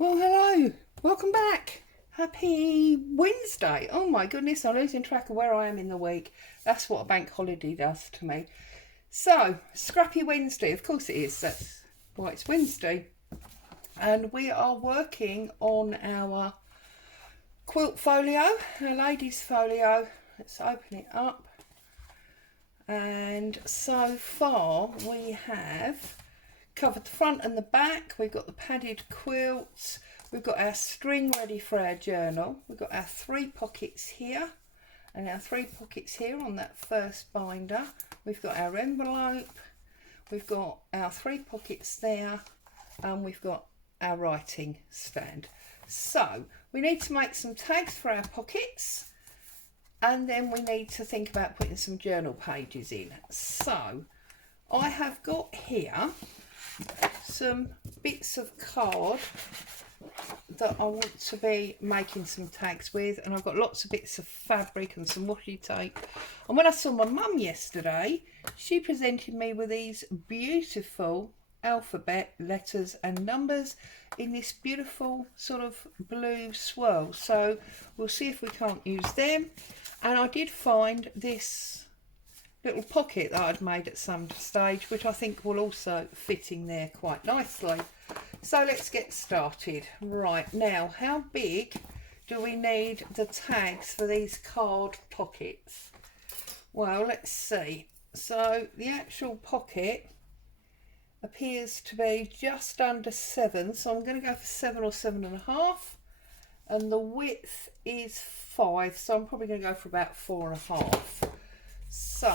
Well, hello, welcome back. Happy Wednesday. Oh my goodness, I'm losing track of where I am in the week. That's what a bank holiday does to me. So, Scrappy Wednesday, of course it is. That's why it's Wednesday. And we are working on our quilt folio, our ladies folio. Let's open it up. And so far we have covered the front and the back. We've got the padded quilts, we've got our string ready for our journal, we've got our 3 pockets here and our 3 pockets here on that first binder, we've got our envelope, we've got our 3 pockets there, and we've got our writing stand. So we need to make some tags for our pockets, and then we need to think about putting some journal pages in. So I have got here some bits of card that I want to be making some tags with, and I've got lots of bits of fabric and some washi tape. And when I saw my mum yesterday, she presented me with these beautiful alphabet letters and numbers in this beautiful sort of blue swirl, so we'll see if we can't use them. And I did find this little pocket that I'd made at some stage, which I think will also fit in there quite nicely. So let's get started. Right, now how big do we need the tags for these card pockets? Well, let's see. So the actual pocket appears to be just under 7, so I'm going to go for 7 or 7.5, and the width is 5, so I'm probably going to go for about 4.5. So,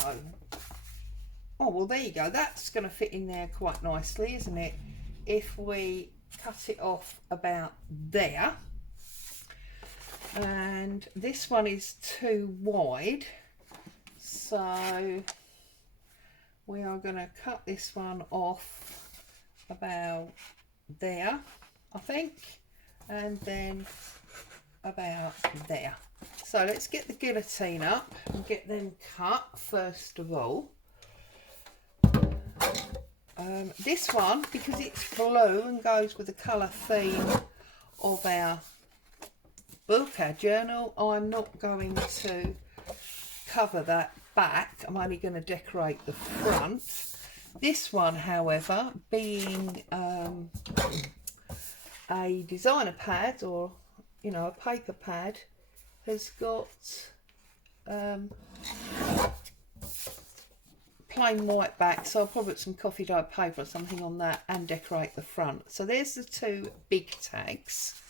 oh well, there you go, that's going to fit in there quite nicely, isn't it, if we cut it off about there. And this one is too wide, so we are going to cut this one off about there, I think, and then about there. So let's get the guillotine up and get them cut first of all. This one, because it's blue and goes with the colour theme of our book, our journal, I'm not going to cover that back. I'm only going to decorate the front. This one, however, being a designer pad, or you know, a paper pad, has got plain white back, so I'll probably put some coffee dyed paper or something on that and decorate the front. So there's the 2 big tags.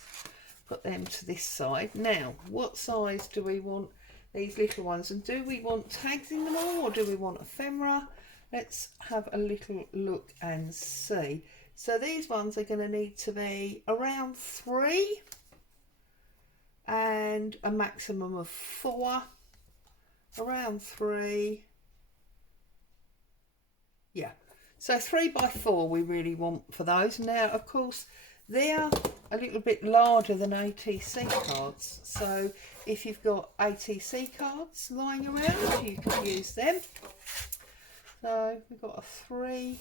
Put them to this side. Now, what size do we want these little ones, and do we want tags in them all, or do we want ephemera? Let's have a little look and see. So these ones are going to need to be around 3 and a maximum of 4. Around 3, yeah, so 3 by 4 we really want for those. Now of course they're a little bit larger than ATC cards, so if you've got ATC cards lying around, you can use them. So we've got a 3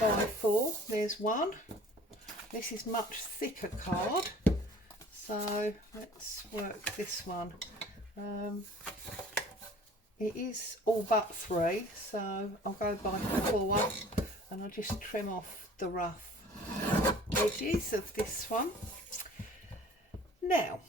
by 4, there's one. This is much thicker card, so let's work this one. It is all but 3, so I'll go by 4, and I'll just trim off the rough edges of this one. Now,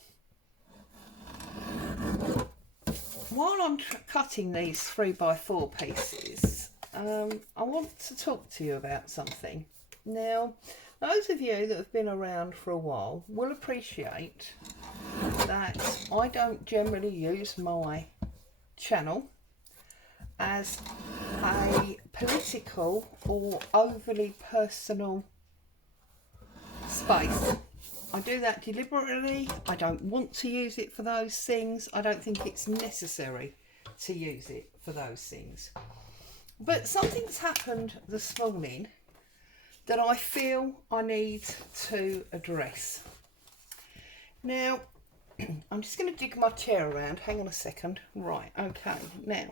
while I'm cutting these 3 by 4 pieces, I want to talk to you about something. Now, those of you that have been around for a while will appreciate that I don't generally use my channel as a political or overly personal space. I do that deliberately. I don't want to use it for those things. I don't think it's necessary to use it for those things. But something's happened this morning that I feel I need to address. Now, I'm just going to dig my chair around. Hang on a second. Right, okay. Now,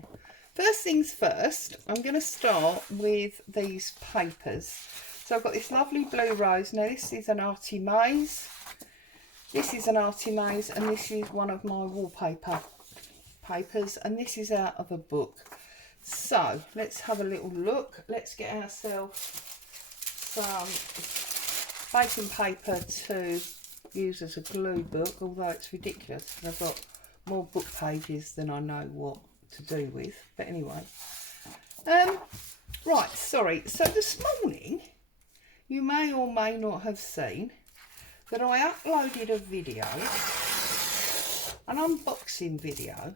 first things first, I'm going to start with these papers. So I've got this lovely blue rose. Now this is an Artie Maze. This is an Artie Maze, and this is one of my wallpaper papers, and this is out of a book. So let's have a little look. Let's get ourselves some baking paper to use as a glue book, although it's ridiculous. I've got more book pages than I know what to do with. But anyway, right, sorry. So this morning, you may or may not have seen that I uploaded a video, an unboxing video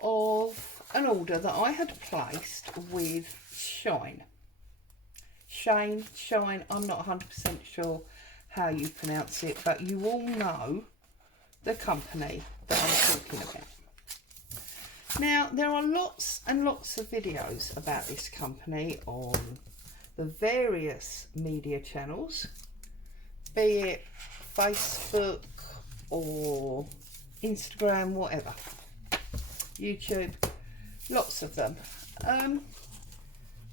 of an order that I had placed with Shine, I'm not 100% sure how you pronounce it, but you all know the company that I'm talking about. Now, there are lots and lots of videos about this company on the various media channels, be it Facebook or Instagram, whatever, YouTube, lots of them. And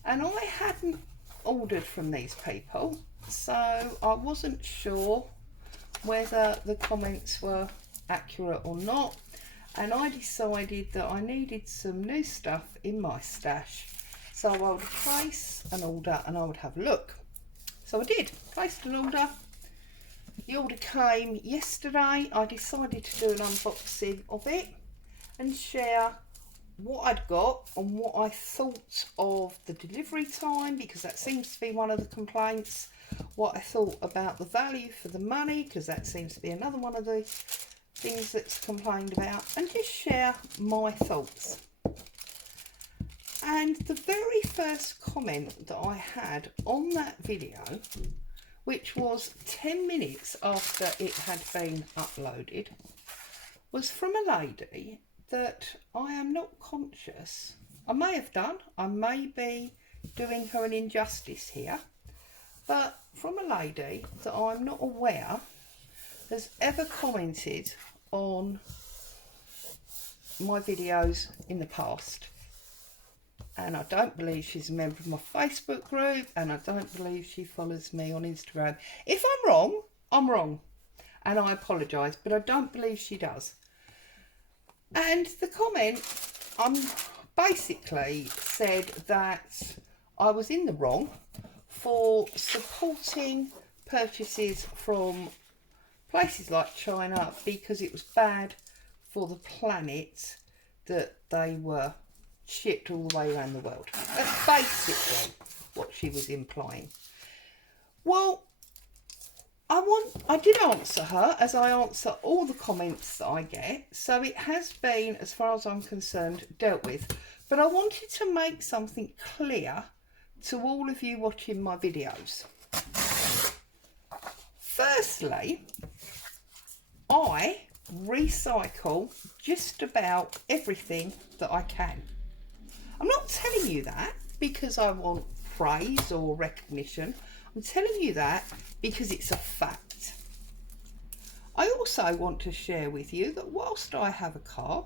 I hadn't ordered from these people, so I wasn't sure whether the comments were accurate or not, and I decided that I needed some new stuff in my stash, so I would place an order and I would have a look. So I did, placed an order. The order came yesterday. I decided to do an unboxing of it and share what I'd got and what I thought of the delivery time, because that seems to be one of the complaints. What I thought about the value for the money, because that seems to be another one of the things that's complained about, and just share my thoughts. And the very first comment that I had on that video, which was 10 minutes after it had been uploaded, was from a lady that I am not conscious. I may have done, I may be doing her an injustice here, but from a lady that I'm not aware has ever commented on my videos in the past. And I don't believe she's a member of my Facebook group, and I don't believe she follows me on Instagram. If I'm wrong, I'm wrong, and I apologise, but I don't believe she does. And the comment basically said that I was in the wrong for supporting purchases from places like China because it was bad for the planet that they were shipped all the way around the world. That's basically what she was implying. Well, I did answer her, as I answer all the comments that I get, so it has been, as far as I'm concerned, dealt with. But I wanted to make something clear to all of you watching my videos. Firstly, I recycle just about everything that I can. I'm not telling you that because I want praise or recognition. I'm telling you that because it's a fact. I also want to share with you that whilst I have a car,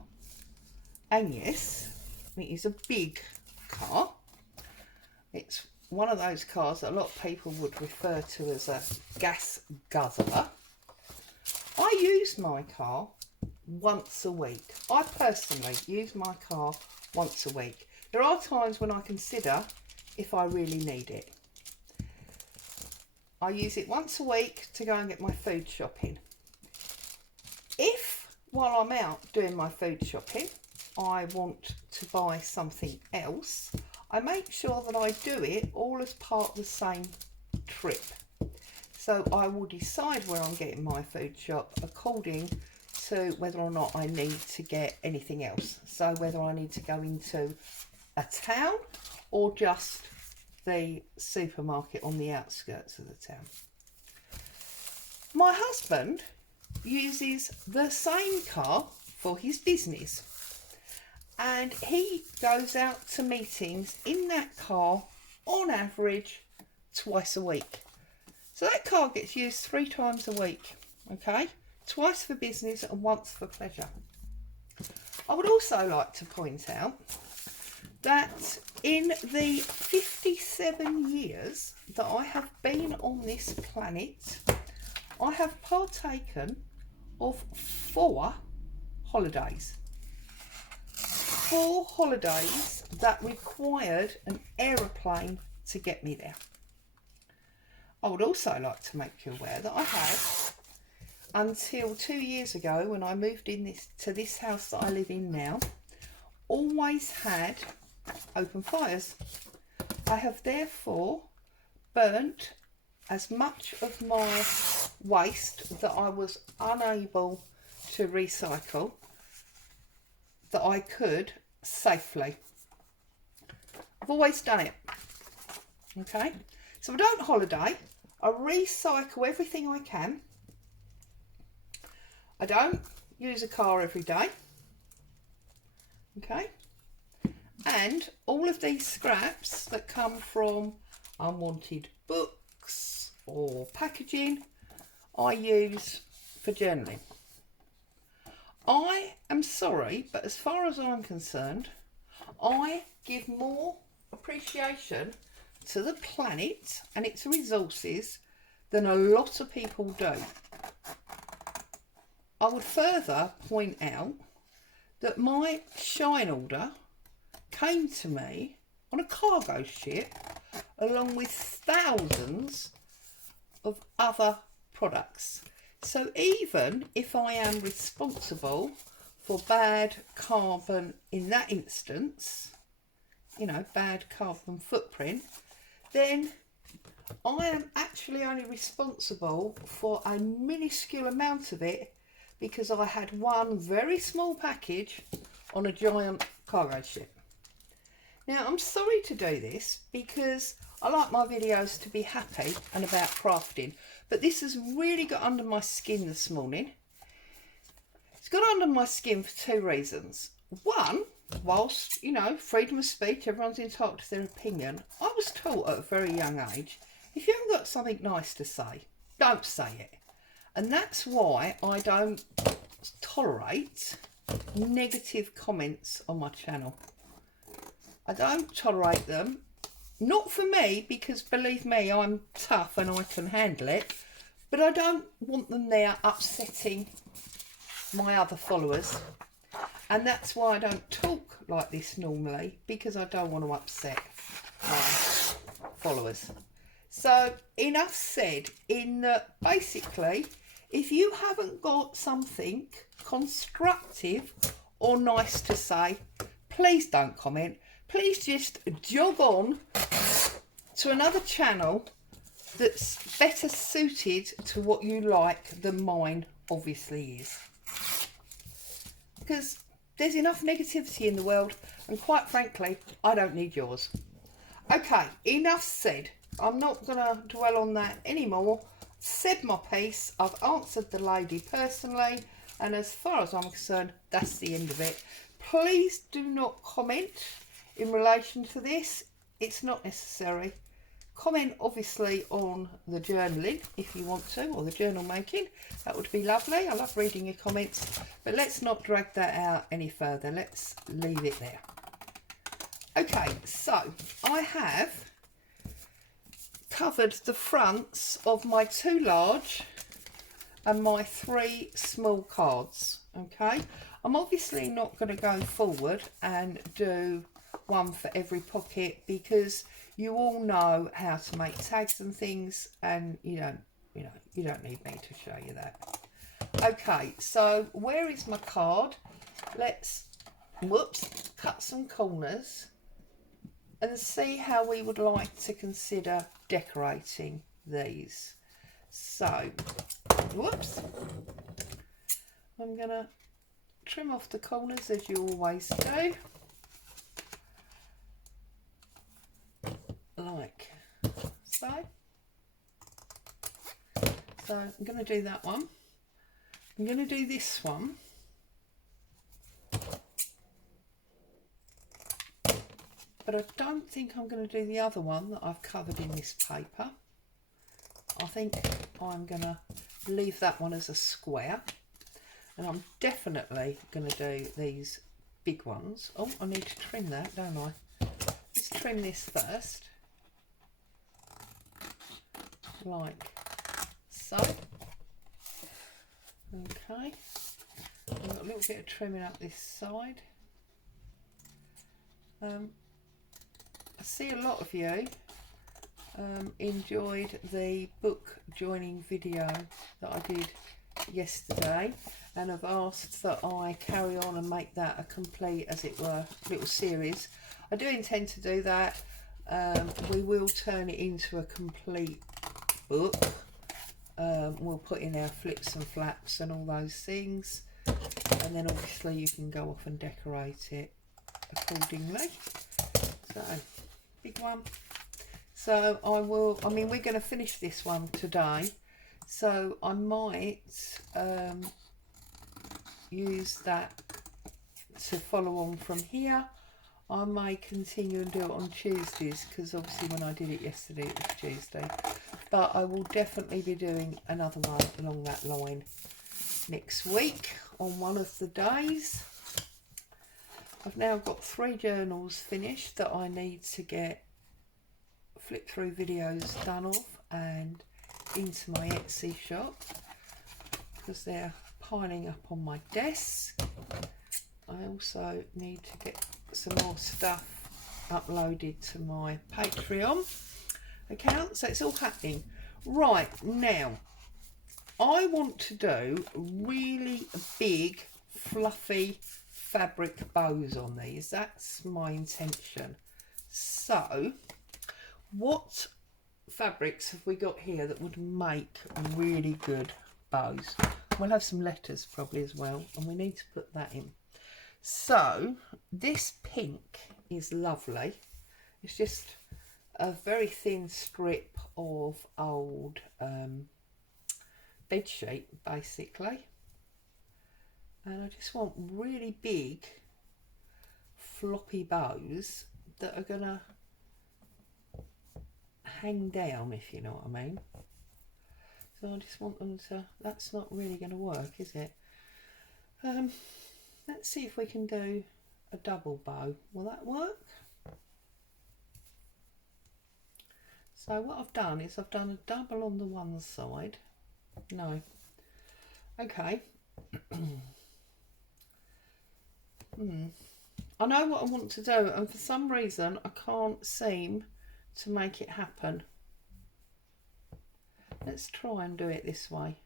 and yes, it is a big car, it's one of those cars that a lot of people would refer to as a gas guzzler. I use my car once a week. I personally use my car once a week. There are times when I consider if I really need it. I use it once a week to go and get my food shopping. If, while I'm out doing my food shopping, I want to buy something else, I make sure that I do it all as part of the same trip. So I will decide where I'm getting my food shop according to whether or not I need to get anything else. So whether I need to go into a town or just the supermarket on the outskirts of the town. My husband uses the same car for his business, and he goes out to meetings in that car on average twice a week. So that car gets used 3 times a week, okay? Twice for business and once for pleasure. I would also like to point out that In the 57 years that I have been on this planet, I have partaken of 4 holidays. 4 holidays that required an aeroplane to get me there. I would also like to make you aware that I have, until 2 years ago when I moved in to this house that I live in now, always had open fires. I have therefore burnt as much of my waste that I was unable to recycle that I could safely. I've always done it. Okay, so I don't holiday. I recycle everything I can. I don't use a car every day. Okay, and all of these scraps that come from unwanted books or packaging, I use for journaling. I am sorry, but as far as I'm concerned, I give more appreciation to the planet and its resources than a lot of people do. I would further point out that my shine order came to me on a cargo ship along with thousands of other products. So even if I am responsible for bad carbon in that instance, you know, bad carbon footprint, then I am actually only responsible for a minuscule amount of it because I had one very small package on a giant cargo ship. Now, I'm sorry to do this because I like my videos to be happy and about crafting, but this has really got under my skin this morning. It's got under my skin for 2 reasons. One, whilst, you know, freedom of speech, everyone's entitled to their opinion, I was taught at a very young age, if you haven't got something nice to say, don't say it. And that's why I don't tolerate negative comments on my channel. I don't tolerate them. Not for me, because believe me, I'm tough and I can handle it. But I don't want them there upsetting my other followers. And that's why I don't talk like this normally, because I don't want to upset my followers. So enough said, in that basically, if you haven't got something constructive or nice to say, please don't comment. Please just jog on to another channel that's better suited to what you like than mine obviously is. Because there's enough negativity in the world, and quite frankly, I don't need yours. Okay, enough said. I'm not going to dwell on that anymore. Said my piece. I've answered the lady personally, and as far as I'm concerned, that's the end of it. Please do not comment in relation to this. It's not necessary. Comment obviously on the journaling if you want to, or the journal making. That would be lovely. I love reading your comments, but let's not drag that out any further. Let's leave it there. Okay, so I have covered the fronts of my 2 large and my 3 small cards. Okay, I'm obviously not going to go forward and do one for every pocket, because you all know how to make tags and things, and you don't need me to show you that. Okay, so where is my card? Let's cut some corners and see how we would like to consider decorating these. So I'm gonna trim off the corners as you always do, like so. So I'm going to do that one. I'm going to do this one. But I don't think I'm going to do the other one that I've covered in this paper. I think I'm going to leave that one as a square. And I'm definitely going to do these big ones. Oh, I need to trim that, don't I? Let's just trim this first, like so. Okay, I've got a little bit of trimming up this side. I see a lot of you enjoyed the book joining video that I did yesterday, and have asked that I carry on and make that a complete, as it were, little series. I do intend to do that. We will turn it into a complete book. We'll put in our flips and flaps and all those things, and then obviously you can go off and decorate it accordingly. So, big one. So I mean, we're going to finish this one today, so I might use that to follow on from here. I may continue and do it on Tuesdays, because obviously when I did it yesterday it was Tuesday, but I will definitely be doing another one along that line next week on one of the days. I've now got 3 journals finished that I need to get flip through videos done of and into my Etsy shop, because they're piling up on my desk. I also need to get some more stuff uploaded to my Patreon account, so it's all happening. Right, now I want to do really big fluffy fabric bows on these. That's my intention. So what fabrics have we got here that would make really good bows? We'll have some letters probably as well, and we need to put that in. So this pink is lovely. It's just a very thin strip of old bed sheet basically, and I just want really big floppy bows that are gonna hang down, if you know what I mean. So I just want them to, that's not really going to work, is it? Let's see if we can do a double bow. Will that work? So what I've done is I've done a double on the one side. No. Okay. I know what I want to do, and for some reason I can't seem to make it happen. Let's try and do it this way.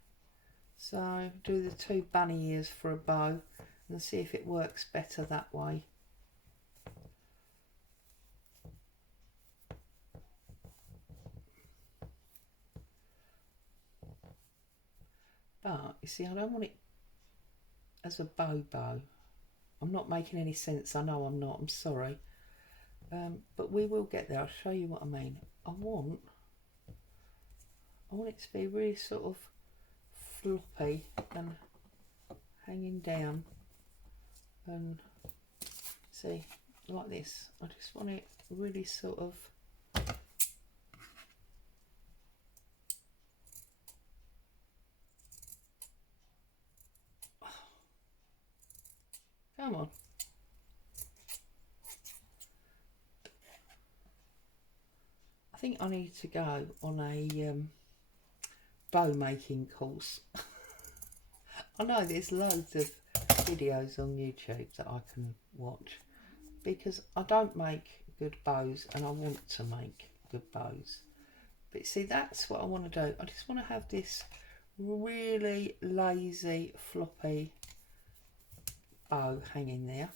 So do the 2 bunny ears for a bow and see if it works better that way. But you see, I don't want it as a bow. I'm not making any sense. I know I'm not. I'm sorry. But we will get there. I'll show you what I mean. I want it to be really sort of floppy and hanging down, and see, like this. I just want it really sort of come on. I think I need to go on a bow making course. I know there's loads of videos on YouTube that I can watch, because I don't make good bows and I want to make good bows. But see, that's what I want to do. I just want to have this really lazy floppy bow hanging there.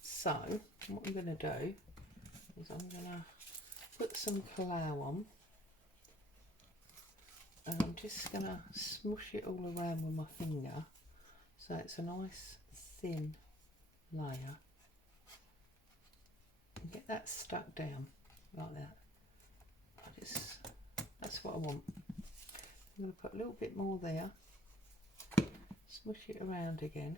So what I'm going to do is I'm going to put some colour on, and I'm just going to smush it all around with my finger so it's a nice thin layer, and get that stuck down like that. That's what I want. I'm going to put a little bit more there, smush it around again,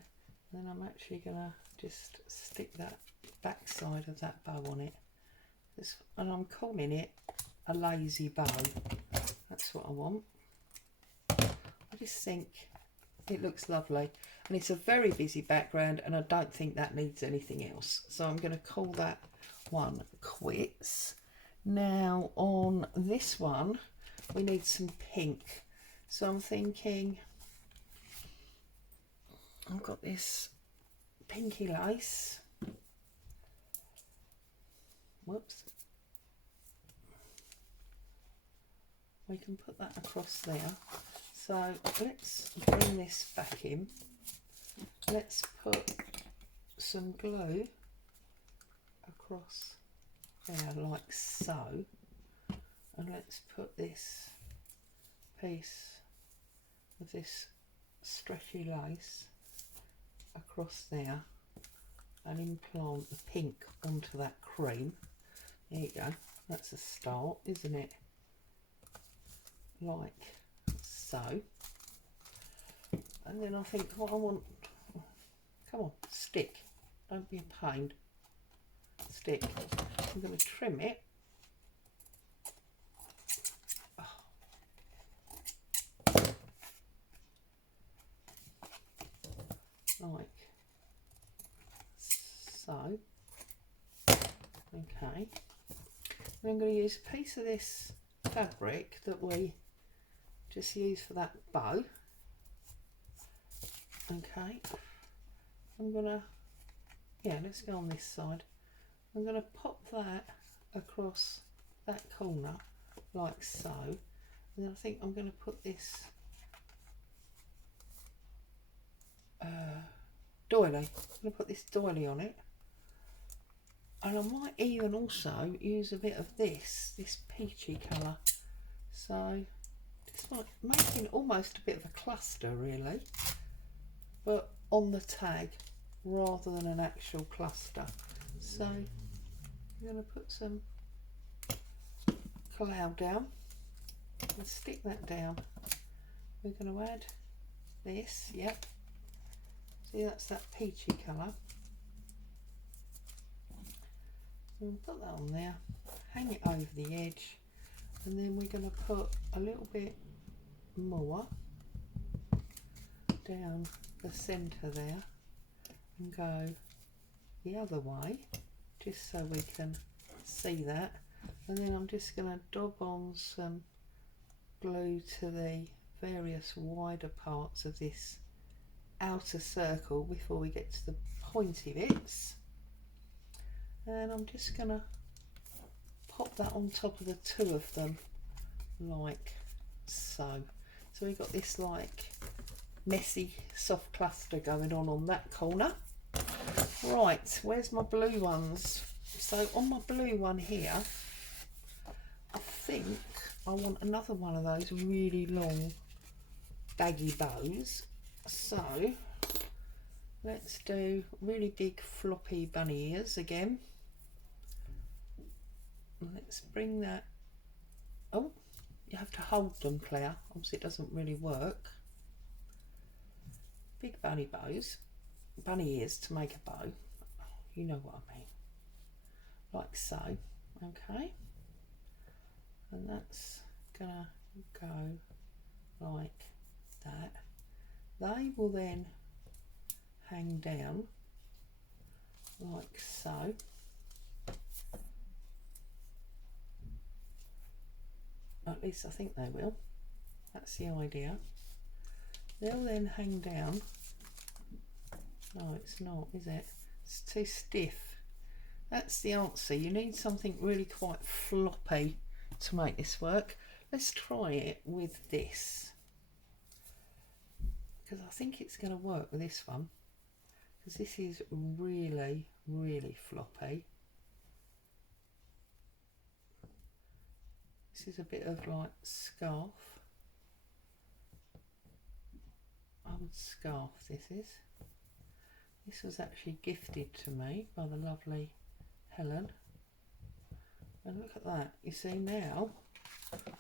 and then I'm actually going to just stick that back side of that bow on it. And I'm calling it a lazy bow. That's what I want. I just think it looks lovely, and it's a very busy background, and I don't think that needs anything else. So I'm going to call that one quits. Now on this one we need some pink, so I'm thinking I've got this pinky lace. Whoops. We can put that across there. So let's bring this back in. Let's put some glue across there like so. And let's put this piece of this stretchy lace across there and implant the pink onto that cream. There you go. That's a start, isn't it? Like so. And then I think what I want, come on, stick, don't be a pain, stick. I'm going to trim it. Like so. Okay. And I'm going to use a piece of this fabric that we just use for that bow. Okay. I'm going to, yeah, let's go on this side. I'm going to pop that across that corner like so. And then I think I'm going to put this doily. I'm going to put this doily on it. And I might even also use a bit of this peachy colour. So it's like making almost a bit of a cluster really, but on the tag rather than an actual cluster. So I'm going to put some cloud down and stick that down. We're going to add this, yep. See, that's that peachy colour. We'll put that on there, hang it over the edge, and then we're going to put a little bit more down the centre there and go the other way, just so we can see that. And then I'm just going to dab on some glue to the various wider parts of this outer circle before we get to the pointy bits. And I'm just going to pop that on top of the two of them like so. So we've got this like messy soft cluster going on that corner. Right, where's my blue ones? So on my blue one here, I think I want another one of those really long baggy bows. So let's do really big floppy bunny ears again. Let's bring that, oh, you have to hold them, Claire, obviously it doesn't really work. Big bunny bows, bunny ears to make a bow, you know what I mean, like so, okay, and that's gonna go like that. They will then hang down like so. At least I think they will. That's the idea. They'll then hang down. No, it's not, is it? It's too stiff. That's the answer. You need something really quite floppy to make this work. Let's try it with this, because I think it's going to work with this one, because this is really, really floppy. This is a bit of like scarf, old scarf this is. This was actually gifted to me by the lovely Helen. And look at that, you see now,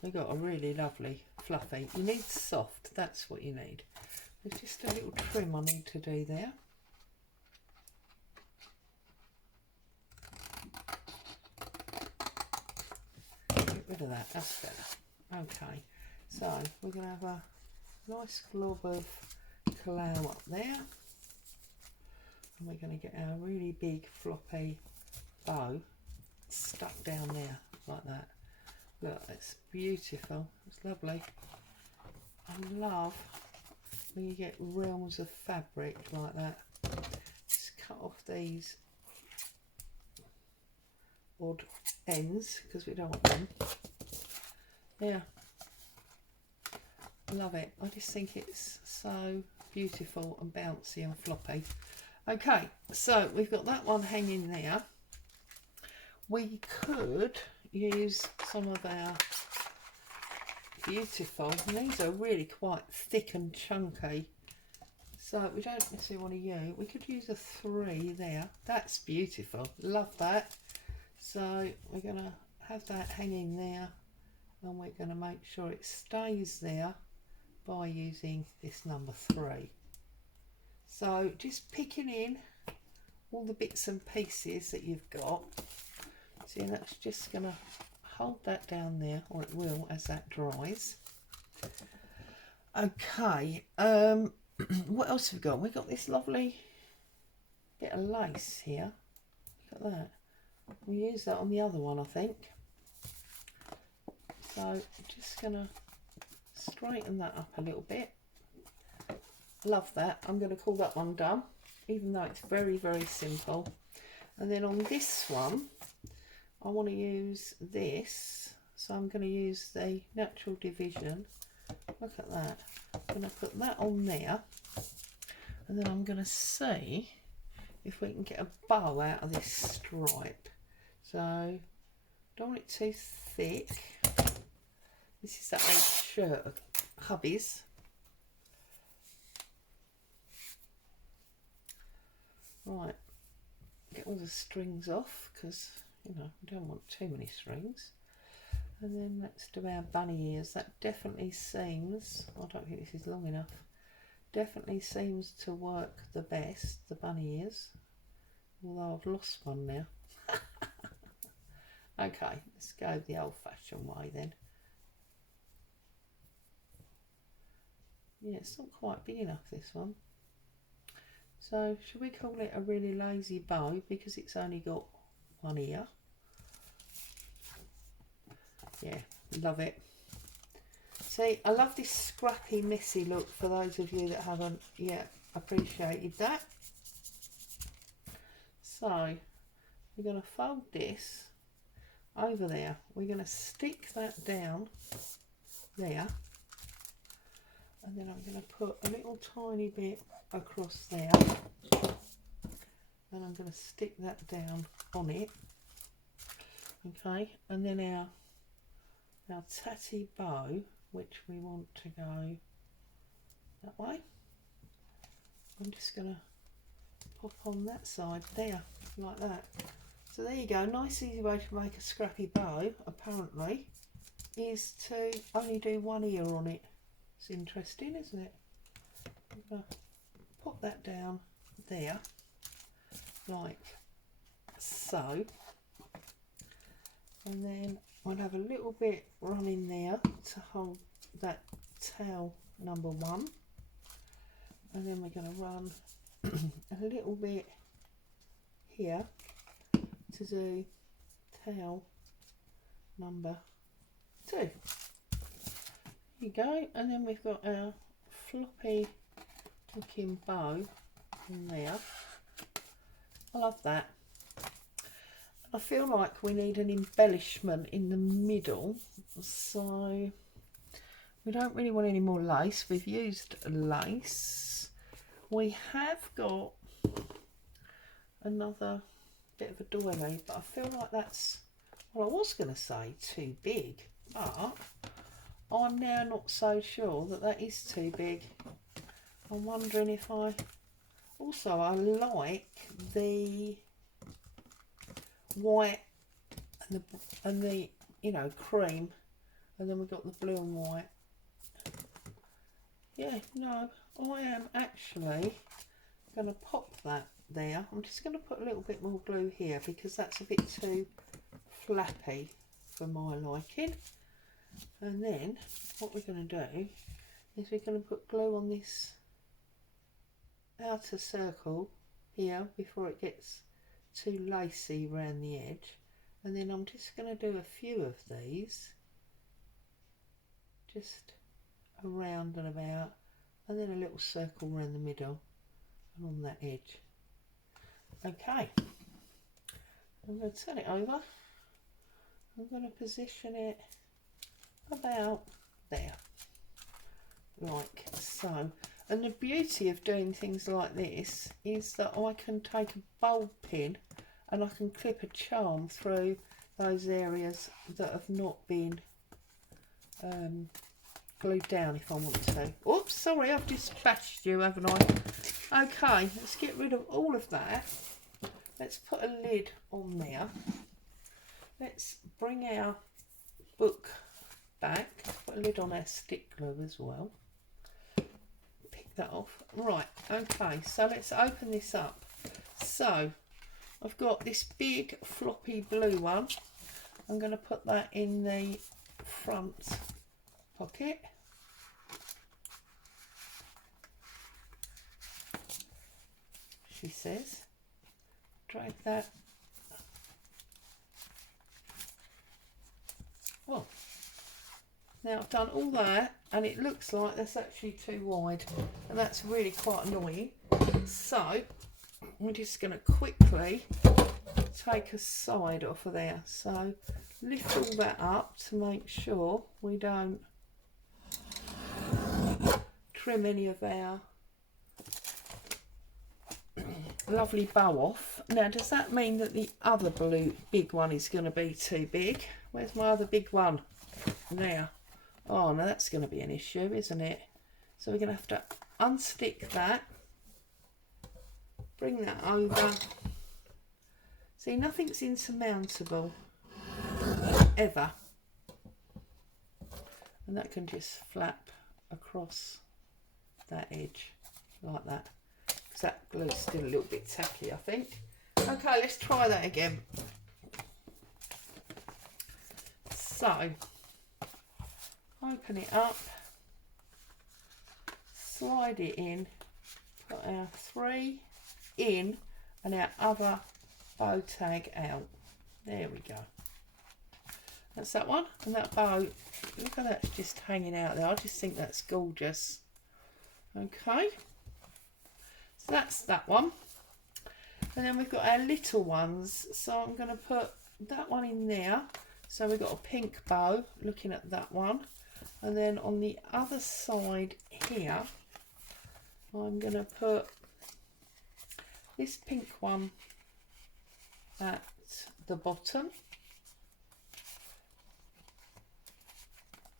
we got a really lovely fluffy. You need soft, that's what you need. There's just a little trim I need to do there. Get rid of that, that's better. Okay, so we're going to have a nice glob of cloud up there. And we're going to get our really big floppy bow stuck down there like that. Look, it's beautiful. It's lovely. I love when you get realms of fabric like that. Just cut off these odd ends because we don't want them. Yeah, love it. I just think it's so beautiful and bouncy and floppy. Okay, so we've got that one hanging there. We could use some of our beautiful, and these are really quite thick and chunky, so we don't necessarily want to use, we could use a 3 there. That's beautiful, love that. So we're going to have that hanging there, and we're going to make sure it stays there by using this number 3. So just picking in all the bits and pieces that you've got. See, that's just going to hold that down there, or it will as that dries. Okay, what else have we got? We've got this lovely bit of lace here. Look at that. We use that on the other one, I think. So I'm just going to straighten that up a little bit. Love that. I'm going to call that one done, even though it's very, very simple. And then on this one, I want to use this. So I'm going to use the natural division. Look at that. I'm going to put that on there. And then I'm going to see if we can get a bow out of this stripe. So don't want it too thick. This is that old shirt of hubby's. Right, get all the strings off because, you know, we don't want too many strings. And then let's do our bunny ears. That definitely seems, I don't think this is long enough, definitely seems to work the best, the bunny ears. Although I've lost one now. Okay, let's go the old-fashioned way then. Yeah, it's not quite big enough, this one. So should we call it a really lazy bow because it's only got one ear? Yeah, love it. See, I love this scrappy, messy look for those of you that haven't yet appreciated that. So we're going to fold this over there. We're going to stick that down there. And then I'm going to put a little tiny bit across there. And I'm going to stick that down on it. Okay, and then our tatty bow, which we want to go that way. I'm just going to pop on that side there, like that. So there you go, nice easy way to make a scrappy bow, apparently, is to only do one ear on it. It's interesting, isn't it? I'm going to put that down there, like so. And then I'll have a little bit running there to hold that tail number 1. And then we're going to run a little bit here to do tail number 2. There you go. And then we've got our floppy looking bow in there. I love that. I feel like we need an embellishment in the middle, so we don't really want any more lace. We've used lace. We have got another bit of a doily, but I feel like that's, well, I was going to say too big, but I'm now not so sure that that is too big. I'm wondering if I like the white and the you know, cream, and then we've got the blue and white. Yeah, no, I am actually going to pop that there. I'm just going to put a little bit more glue here because that's a bit too flappy for my liking. And then what we're going to do is we're going to put glue on this outer circle here before it gets too lacy around the edge, And then I'm just going to do a few of these, just around and about, and then a little circle around the middle and on that edge. Okay, I'm going to turn it over. I'm going to position it about there, like so. And the beauty of doing things like this is that I can take a bulb pin and I can clip a charm through those areas that have not been glued down if I want to. Oops, sorry, I've just bashed you, haven't I? Okay, let's get rid of all of that. Let's put a lid on there. Let's bring our book back. Put a lid on our stick glue as well. Pick that off. Right, okay, so let's open this up. So I've got this big floppy blue one. I'm going to put that in the front pocket. She says. Drag that. Well, now I've done all that and it looks like that's actually too wide, and that's really quite annoying. So we're just going to quickly take a side off of there. So lift all that up to make sure we don't trim any of our lovely bow off. Now, does that mean that the other blue big one is going to be too big? Where's my other big one? There. Oh, no, that's going to be an issue, isn't it? So we're going to have to unstick that, bring that over. See, nothing's insurmountable, ever. And that can just flap across that edge, like that. Because that glue's still a little bit tacky, I think. Okay, let's try that again. So, open it up, slide it in, put our 3 in and our other bow tag out. There we go. That's that one. And that bow, look at that, just hanging out there. I just think that's gorgeous. Okay, so that's that one. And then we've got our little ones. So I'm going to put that one in there. So we've got a pink bow, looking at that one. And then on the other side here, I'm going to put this pink one at the bottom.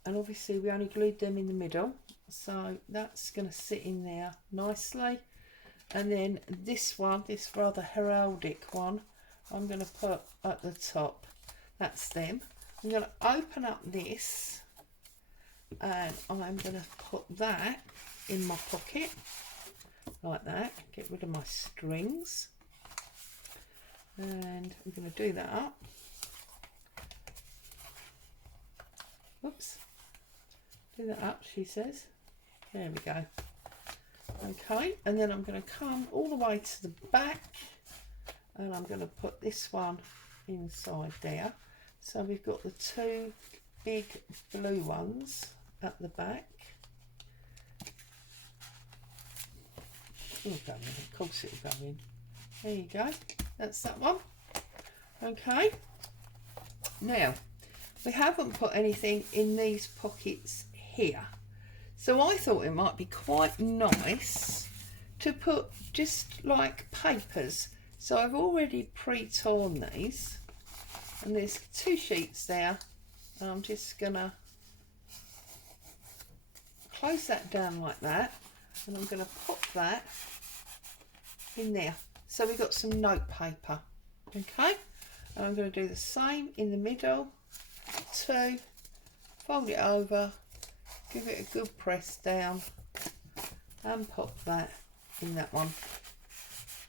And obviously we only glued them in the middle, so that's going to sit in there nicely. And then this one, this rather heraldic one, I'm going to put at the top. That's them. I'm going to open up this and I'm going to put that in my pocket like that. Get rid of my strings, and I'm going to do that up. Whoops, do that up, she says. There we go. Okay, and then I'm going to come all the way to the back and I'm going to put this one inside there. So we've got the 2 big blue ones at the back. It'll go in, of course it'll go in. There you go, that's that one. Okay, now we haven't put anything in these pockets here, so I thought it might be quite nice to put just like papers. So I've already pre-torn these, and there's 2 sheets there, and I'm just gonna close that down like that, and I'm gonna pop that in there. So we've got some note paper. Okay, and I'm going to do the same in the middle. 2, fold it over, give it a good press down and pop that in that one.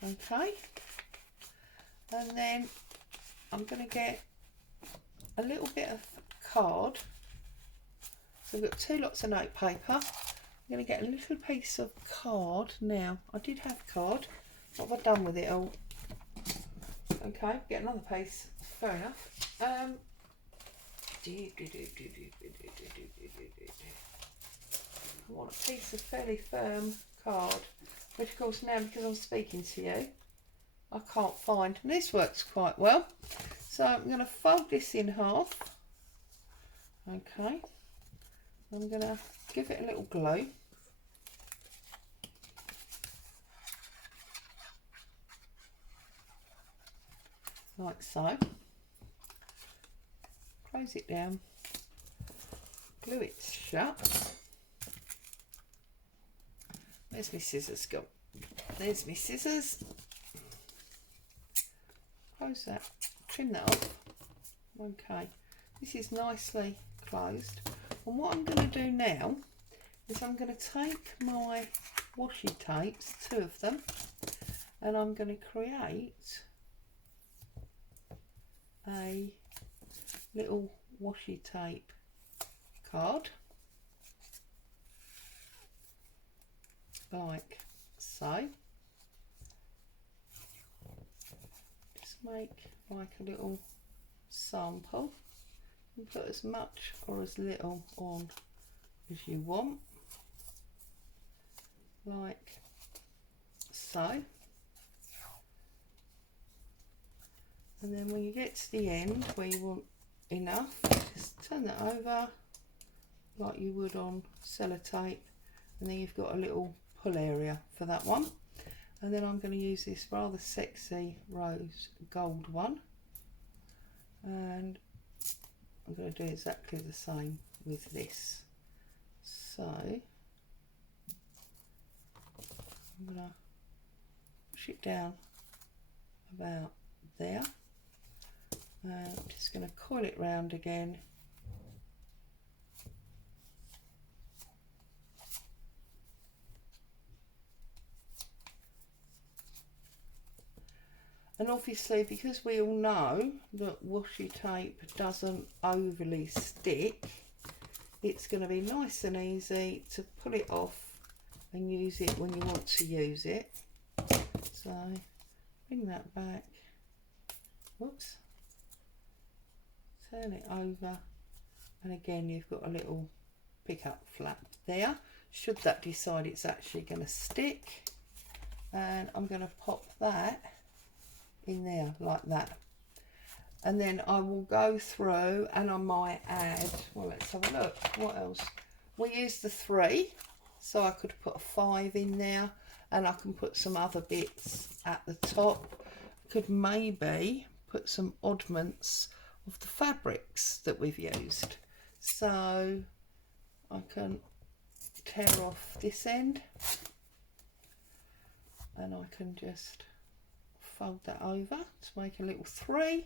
Okay, and then I'm going to get a little bit of card. So we've got 2 lots of note paper. I'm going to get a little piece of card. Now, I did have card. What have I done with it all? Okay, get another piece. Fair enough. I want a piece of fairly firm card, which of course now because I'm speaking to you, I can't find. And this works quite well. So I'm going to fold this in half. Okay. I'm going to give it a little glue. Like so. Close it down. Glue it shut. Where's my scissors gone? There's my scissors. Close that. Trim that off. Okay. This is nicely closed. And what I'm going to do now is I'm going to take my washi tapes, 2 of them, and I'm going to create a little washi tape card like so. Just make like a little sample and put as much or as little on as you want, like so. And then when you get to the end where you want enough, just turn that over like you would on sellotape, and then you've got a little pull area for that one. And then I'm going to use this rather sexy rose gold one, and I'm going to do exactly the same with this. So I'm going to push it down about there. I'm just going to coil it round again. And obviously, because we all know that washi tape doesn't overly stick, it's going to be nice and easy to pull it off and use it when you want to use it. So bring that back. Whoops. Turn it over, and again you've got a little pick-up flap there, should that decide it's actually going to stick. And I'm going to pop that in there like that, and then I will go through and I might add, well, let's have a look, what else? We used the 3, so I could put a 5 in there, and I can put some other bits at the top. Could maybe put some oddments of the fabrics that we've used, so I can tear off this end and I can just fold that over to make a little 3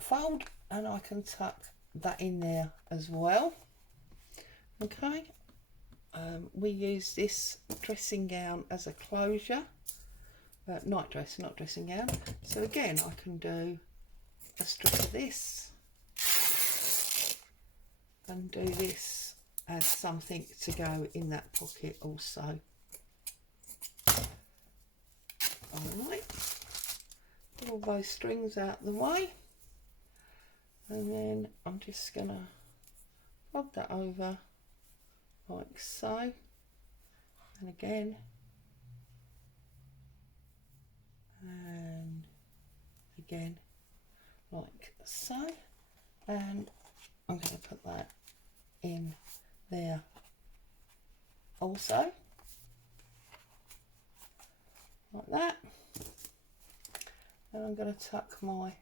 fold, and I can tuck that in there as well. Okay, we use this dressing gown as a closure, night dress, not dressing gown. So again, I can do a strip of this and do this as something to go in that pocket also. Alright, put all those strings out the way, and then I'm just going to fold that over like so, and again, and again like so, and I'm going to put that in there also, like that, and I'm going to tuck my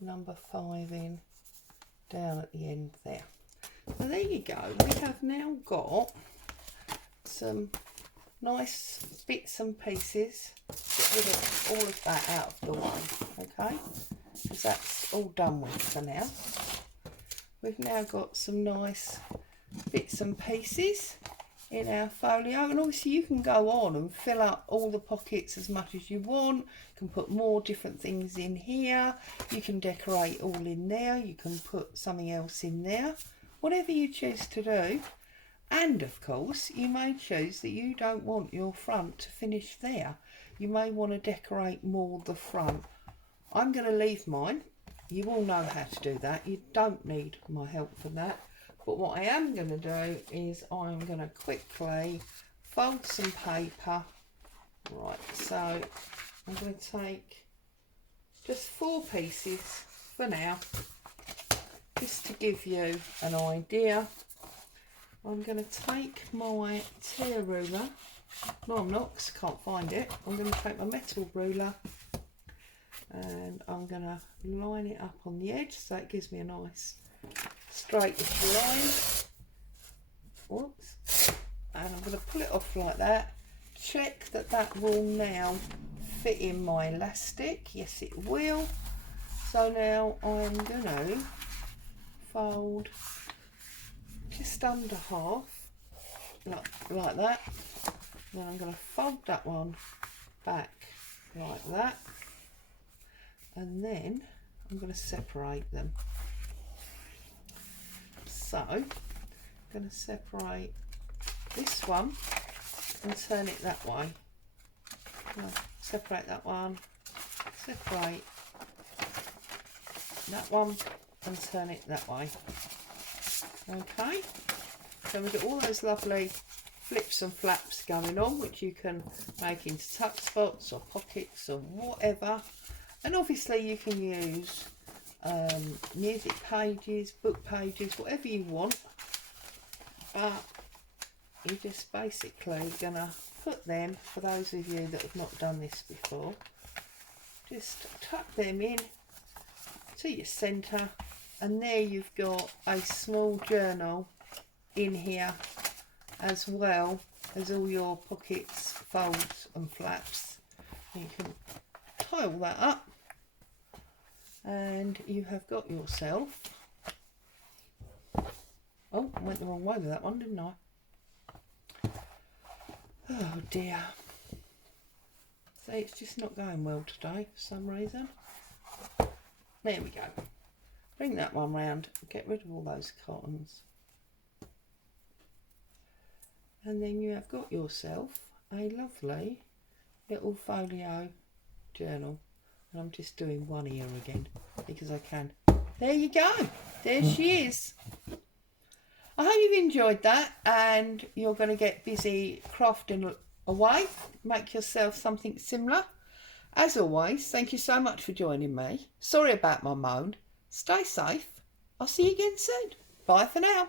number 5 in down at the end there. So there you go, we have now got some nice bits and pieces. Get rid of all of that out of the way, okay, because that's all done with for now. We've now got some nice bits and pieces in our folio, and obviously you can go on and fill up all the pockets as much as you want. You can put more different things in here, you can decorate all in there, you can put something else in there, whatever you choose to do. And of course you may choose that you don't want your front to finish there, you may want to decorate more the front. I'm going to leave mine you all know how to do that. You don't need my help for that. But what I am going to do is I'm going to quickly fold some paper. Right, so I'm going to take just 4 pieces for now, just to give you an idea. I'm going to take my tear ruler. No, I'm not, because I can't find it. I'm going to take my metal ruler and I'm going to line it up on the edge so it gives me a nice straightish line. Whoops. And I'm going to pull it off like that. Check that that will now fit in my elastic. Yes, it will. So now I'm going to fold just under half, like that. Then I'm going to fold that one back like that. And then I'm going to separate them. So I'm going to separate this one and turn it that way. Separate that one, separate that one and turn it that way. Okay, so we've got all those lovely flips and flaps going on, which you can make into tuck spots or pockets or whatever. And obviously you can use music pages, book pages, whatever you want. But you're just basically going to put them, for those of you that have not done this before, just tuck them in to your centre, and there you've got a small journal in here, as well as all your pockets, folds and flaps. You can tie all that up and you have got yourself, oh, I went the wrong way with that one, didn't I? Oh dear. So it's just not going well today for some reason. There we go. Bring that one round, get rid of all those cottons. And then you have got yourself a lovely little folio journal. And I'm just doing one ear again because I can. There you go. There she is. I hope you've enjoyed that and you're going to get busy crafting away. Make yourself something similar. As always, thank you so much for joining me. Sorry about my moan. Stay safe. I'll see you again soon. Bye for now.